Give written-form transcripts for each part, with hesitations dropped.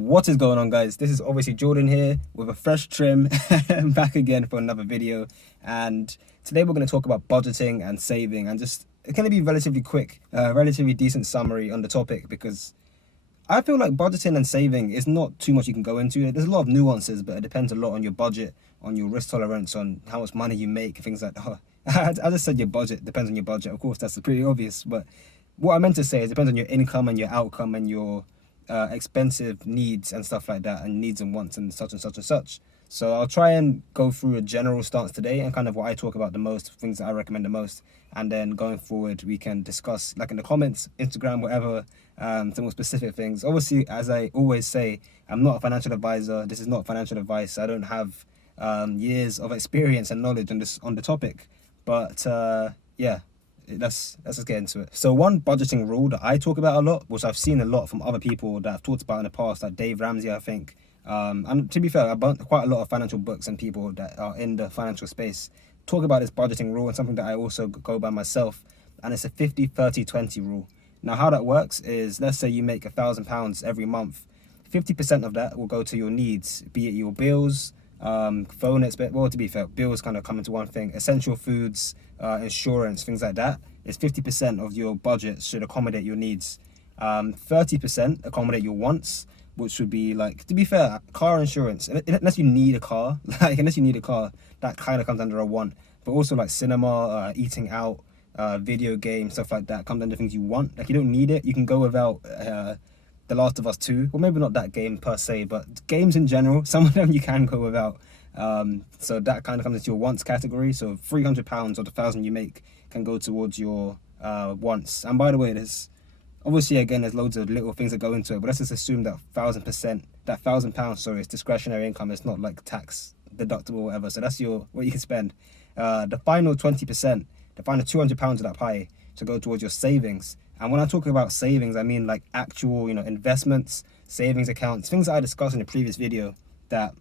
What is going on, guys? This is obviously Jordan here with a fresh trim. I'm back again for another video, and today we're going to talk about budgeting and saving, and just it's going to be relatively quick, relatively decent summary on the topic, because I feel like budgeting and saving is not too much you can go into. There's a lot of nuances, but it depends a lot on your budget, on your risk tolerance, on how much money you make, things like that. I just said your budget depends on your budget. Of course, that's pretty obvious, but what I meant to say is it depends on your income and your outcome and your expensive needs and stuff like that, and needs and wants and such and such and such. So I'll try and go through a general stance today and kind of what I talk about the most, things that I recommend the most, and then going forward we can discuss, like in the comments, Instagram, whatever, some more specific things. Obviously, as I always say, I'm not a financial advisor. This is not financial advice. I don't have years of experience and knowledge on the topic, but yeah, let's just get into it. So one budgeting rule that I talk about a lot, which I've seen a lot from other people that I've talked about in the past, like Dave Ramsey, I think, and to be fair, I've burnt quite a lot of financial books, and people that are in the financial space talk about this budgeting rule, and something that I also go by myself, and it's a 50-30-20 rule. Now how that works is, let's say you make £1,000 every month, 50% of that will go to your needs, be it your bills, phone expense. Well, to be fair, bills kind of come into one thing. Essential foods, insurance, things like that. It's 50% of your budget should accommodate your needs. 30% accommodate your wants, which would be, like, to be fair, car insurance. Unless you need a car, that kind of comes under a want. But also like cinema, eating out, video games, stuff like that comes under things you want. Like, you don't need it. You can go without The Last of Us 2, well, maybe not that game per se, but games in general, some of them you can go without. So that kind of comes into your wants category. So £300 or the 1,000 you make can go towards your wants. And by the way, there's obviously, again, there's loads of little things that go into it, but let's just assume that £1,000, sorry, is discretionary income. It's not like tax deductible or whatever. So that's what you can spend. The final 20%, the final £200 of that pie, to go towards your savings. And when I talk about savings, I mean like actual, investments, savings accounts, things that I discussed in the previous video that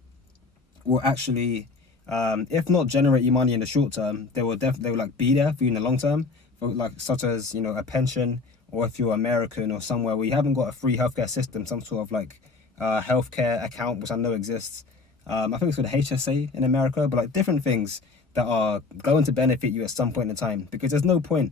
will actually, if not generate you money in the short term, they will like be there for you in the long term, like such as, a pension, or if you're American or somewhere where you haven't got a free healthcare system, some sort of like healthcare account, which I know exists. I think it's called HSA in America, but like different things that are going to benefit you at some point in time, because there's no point.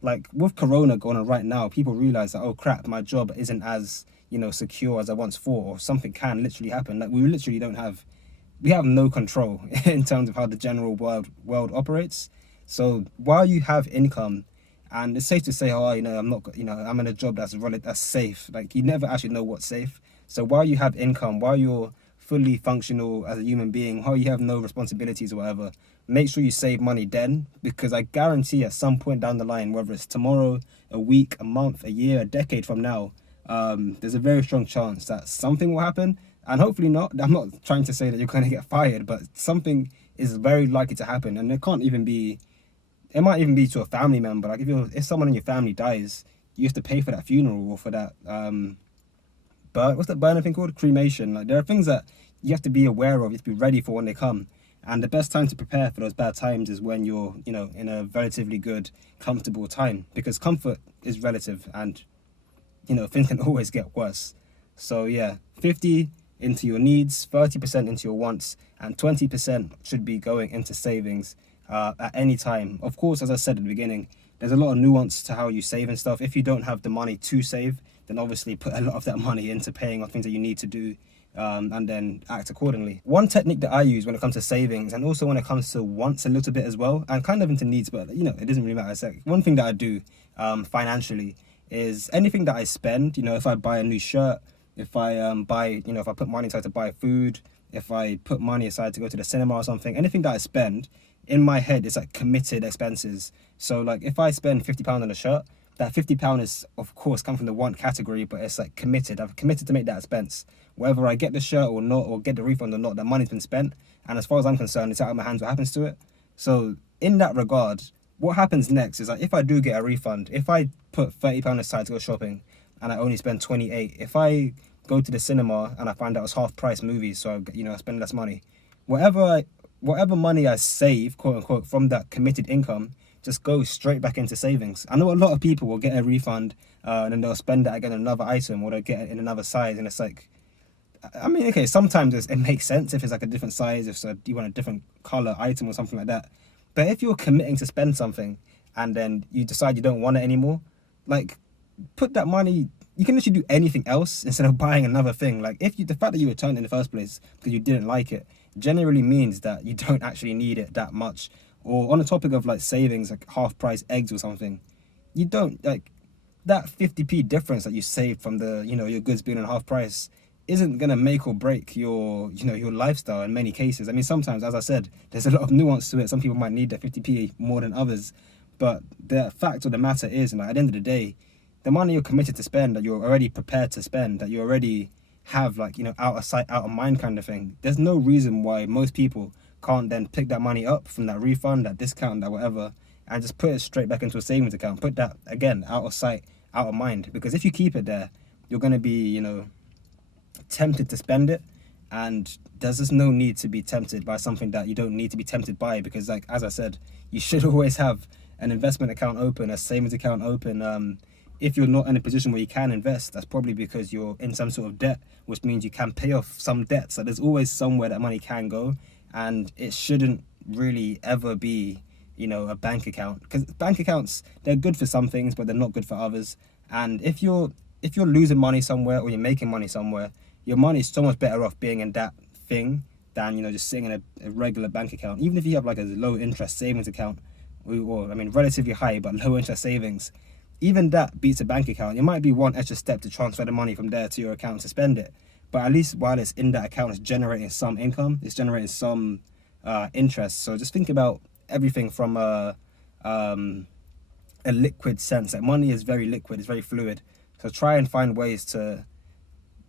Like with Corona going on right now, people realize that, oh crap, my job isn't as, secure as I once thought, or something can literally happen. Like we have no control in terms of how the general world operates. So while you have income, and it's safe to say, oh, I'm in a job that's safe. Like, you never actually know what's safe. So while you have income, while you're fully functional as a human being, while you have no responsibilities or whatever, make sure you save money then, because I guarantee at some point down the line, whether it's tomorrow, a week, a month, a year, a decade from now, there's a very strong chance that something will happen. And hopefully not. I'm not trying to say that you're going to get fired, but something is very likely to happen. And it might even be to a family member. Like if someone in your family dies, you have to pay for that funeral, or for that what's that burner thing called? Cremation. Like, there are things that you have to be aware of, you have to be ready for when they come. And the best time to prepare for those bad times is when you're, in a relatively good, comfortable time, because comfort is relative, and things can always get worse. So yeah, 50 into your needs, 30% into your wants, and 20% should be going into savings at any time. Of course, as I said at the beginning, there's a lot of nuance to how you save and stuff. If you don't have the money to save, then obviously put a lot of that money into paying off things that you need to do, and then act accordingly. One technique that I use when it comes to savings, and also when it comes to wants a little bit as well, and kind of into needs, but it doesn't really matter. It's like one thing that I do financially is anything that I spend, if I buy a new shirt, if I if I put money aside to buy food, if I put money aside to go to the cinema or something, anything that I spend, in my head, it's like committed expenses. So like if I spend £50 on a shirt, that £50 is of course come from the want category, but it's like committed. I've committed to make that expense. Whether I get the shirt or not, or get the refund or not, that money's been spent. And as far as I'm concerned, it's out of my hands what happens to it. So in that regard, what happens next is, like, if I do get a refund, if I put £30 aside to go shopping and I only spend 28, if I go to the cinema and I find out it's half price movies, so I spend less money, whatever money I save, quote unquote, from that committed income just goes straight back into savings. I know a lot of people will get a refund and then they'll spend that again on another item, or they'll get it in another size, and it's like, I mean, okay, sometimes it makes sense if it's like a different size, if so you want a different color item or something like that. But if you're committing to spend something and then you decide you don't want it anymore, like put that money. You can literally do anything else instead of buying another thing. Like if you, the fact that you returned it in the first place because you didn't like it, generally means that you don't actually need it that much. Or on the topic of like savings, like half price eggs or something, you don't like that 50p difference that you saved from the, you know, your goods being on half price isn't going to make or break your, you know, your lifestyle in many cases. I mean, sometimes, as I said, there's a lot of nuance to it. Some people might need that 50p more than others, but the fact of the matter is, like, at the end of the day, the money you're committed to spend, that you're already prepared to spend, that you already have, like, you know, out of sight, out of mind kind of thing, there's no reason why most people can't then pick that money up from that refund, that discount, that whatever, and just put it straight back into a savings account. Put that, again, out of sight, out of mind. Because if you keep it there, you're going to be, you know, tempted to spend it, and there's just no need to be tempted by something that you don't need to be tempted by. Because, like, as I said, you should always have an investment account open, a savings account open. If you're not in a position where you can invest, that's probably because you're in some sort of debt, which means you can pay off some debt. So there's always somewhere that money can go, and it shouldn't really ever be, you know, a bank account. Because bank accounts, they're good for some things, but they're not good for others. And if you're losing money somewhere or you're making money somewhere, your money is so much better off being in that thing than, you know, just sitting in a regular bank account. Even if you have like a low interest savings account, or I mean relatively high but low interest savings, even that beats a bank account. It might be one extra step to transfer the money from there to your account to spend it, but at least while it's in that account, it's generating some income, it's generating some interest. So just think about everything from a liquid sense. Like, money is very liquid, it's very fluid. So try and find ways to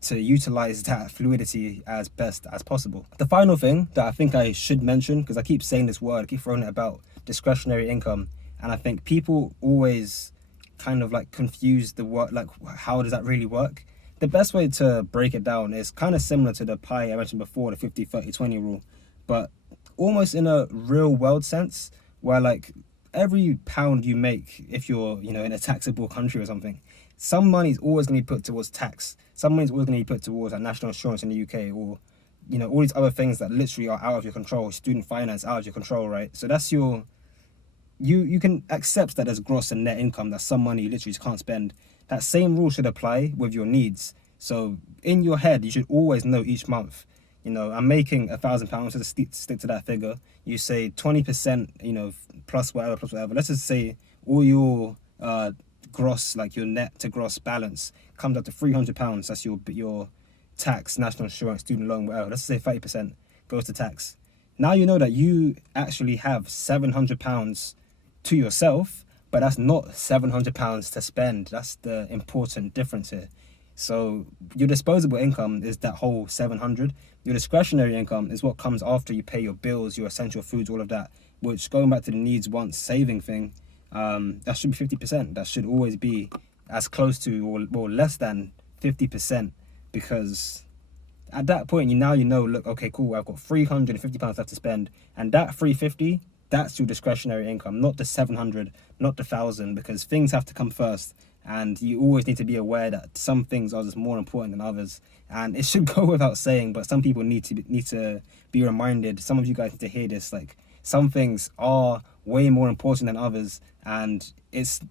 utilize that fluidity as best as possible. The final thing that I think I should mention, because I keep saying this word, I keep throwing it about, discretionary income, and I think people always kind of like confuse the word, like how does that really work? The best way to break it down is kind of similar to the pie I mentioned before, the 50-30-20 rule, but almost in a real world sense, where like every pound you make, if you're, you know, in a taxable country or something, some money is always going to be put towards tax. Some money is always going to be put towards like national insurance in the UK, or, you know, all these other things that literally are out of your control. Student finance out of your control, right? So that's your, you can accept that there's gross and net income, that some money you literally just can't spend. That same rule should apply with your needs. So in your head, you should always know each month, you know, I'm making £1,000, so stick to that figure. You say 20%, you know, plus whatever. Let's just say all your gross, like your net to gross balance comes up to £300. That's your tax, national insurance, student loan, whatever. Let's say 30% goes to tax. Now you know that you actually have £700 to yourself, but that's not £700 to spend. That's the important difference here. So your disposable income is that whole 700. Your discretionary income is what comes after you pay your bills, your essential foods, all of that. Which, going back to the needs, wants, saving thing, that should be 50%. That should always be as close to or less than 50%, because at that point you know, look, okay, cool, I've got £350 left to spend, and that 350, that's your discretionary income, not the 700, not the 1,000, because things have to come first, and you always need to be aware that some things are just more important than others. And it should go without saying, but some people need to be reminded. Some of you guys need to hear this. Like, some things are way more important than others, and it's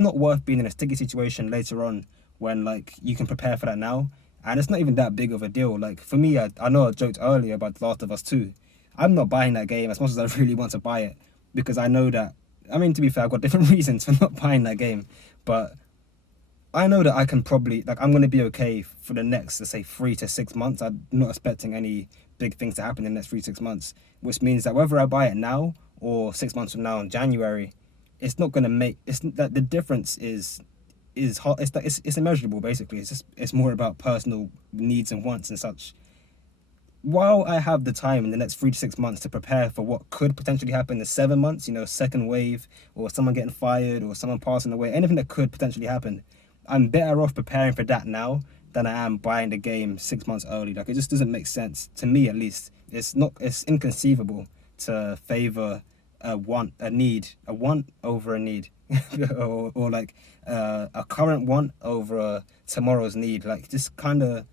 not worth being in a sticky situation later on when, like, you can prepare for that now, and it's not even that big of a deal. Like, for me, I know I joked earlier about The Last of Us 2. I'm not buying that game as much as I really want to buy it, because I know that, I mean, to be fair, I've got different reasons for not buying that game, but I know that I can probably, like, I'm going to be okay for the next, let's say, 3 to 6 months. I'm not expecting any big things to happen in the next 3 to 6 months, which means that whether I buy it now or 6 months from now in January, it's not going to make, it's that the difference is hard. It's immeasurable, basically. It's more about personal needs and wants and such. While I have the time in the next 3 to 6 months to prepare for what could potentially happen in the 7 months, you know, second wave, or someone getting fired, or someone passing away, anything that could potentially happen, I'm better off preparing for that now than I am buying the game 6 months early. Like, it just doesn't make sense, to me at least. It's inconceivable to favor a want over a need, or like a current want over a tomorrow's need. Like, just kind of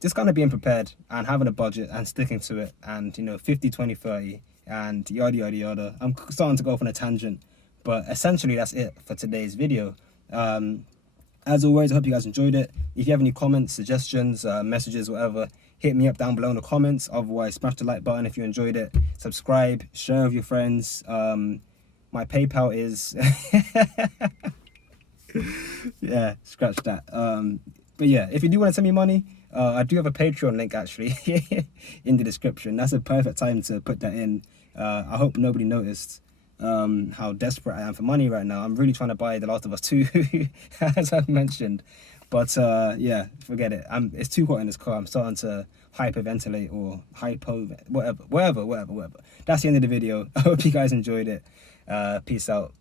just kind of being prepared and having a budget and sticking to it, and 50, 20, 30, and yada yada yada. I'm starting to go off on a tangent, but essentially that's it for today's video. As always, I hope you guys enjoyed it. If you have any comments, suggestions, messages, whatever, hit me up down below in the comments. Otherwise, smash the like button if you enjoyed it. Subscribe, share with your friends. My PayPal is yeah, scratch that. But yeah, if you do want to send me money, I do have a Patreon link actually in the description. That's a perfect time to put that in. I hope nobody noticed how desperate I am for money right now. I'm really trying to buy The Last of Us 2, as I've mentioned. But yeah, forget it. It's too hot in this car. I'm starting to hyperventilate or whatever. That's the end of the video. I hope you guys enjoyed it. Peace out.